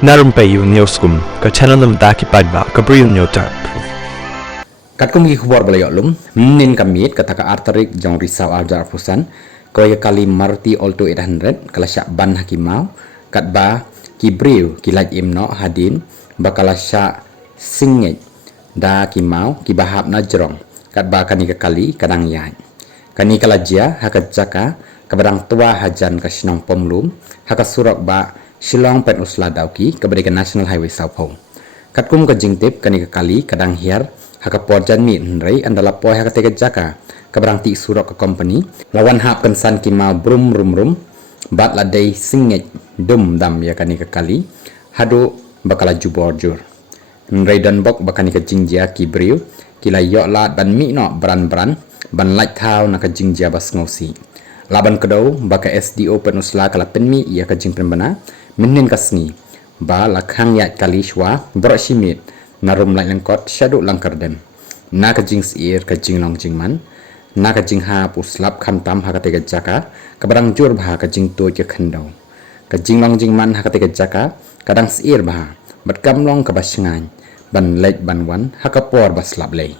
Narum payu nioskum ka chananam daki padba ka briu nyotar. Kat kum ki khubor bala yolum nin kamit kata ka artarik jong risau aljar pusan koy kali marti alto 800 kala syak ban hakimau kat ba ki briu ki laj imno hadin bakala syak singet da ki mau ki bahap na jerong kat ba kani ka kali kadang yai kani kala jia hakat jaka kabadang tua hajan ka sinong pomlum haka surok ba Shillong pen usla dauki kabadi ka National Highway Saupo kat kum ka jingtip kani ka kali kadang hiar haka porjan mi nrei andala poi haka tega jaka kabadang ti surok ka company lawan hap kan san ki mau brum rum rum bat la dei singet dum dam ya kani ka kali hadu bakala jubor jur nrei dan bok bakani ka jingjia ki briu kila yok la ban mi no bran ban laj thau na ka jingjia bas ngosi laban kedau baka SDO penusla kala penmi ia ka jing penbana minin kasngi ba lakhang ya kali shwa broshimit narum lai langkot shadu langkardem na ka jing sir ka jing long jing man na ka jing ha puslap kham tam ha ka tega jaka kabarang jur bha ka jing to ke khandau ka jing long jing man ha ka tega jaka kadang sir bha bat kam long ka basngan ban lej ban wan ha ka por baslap lei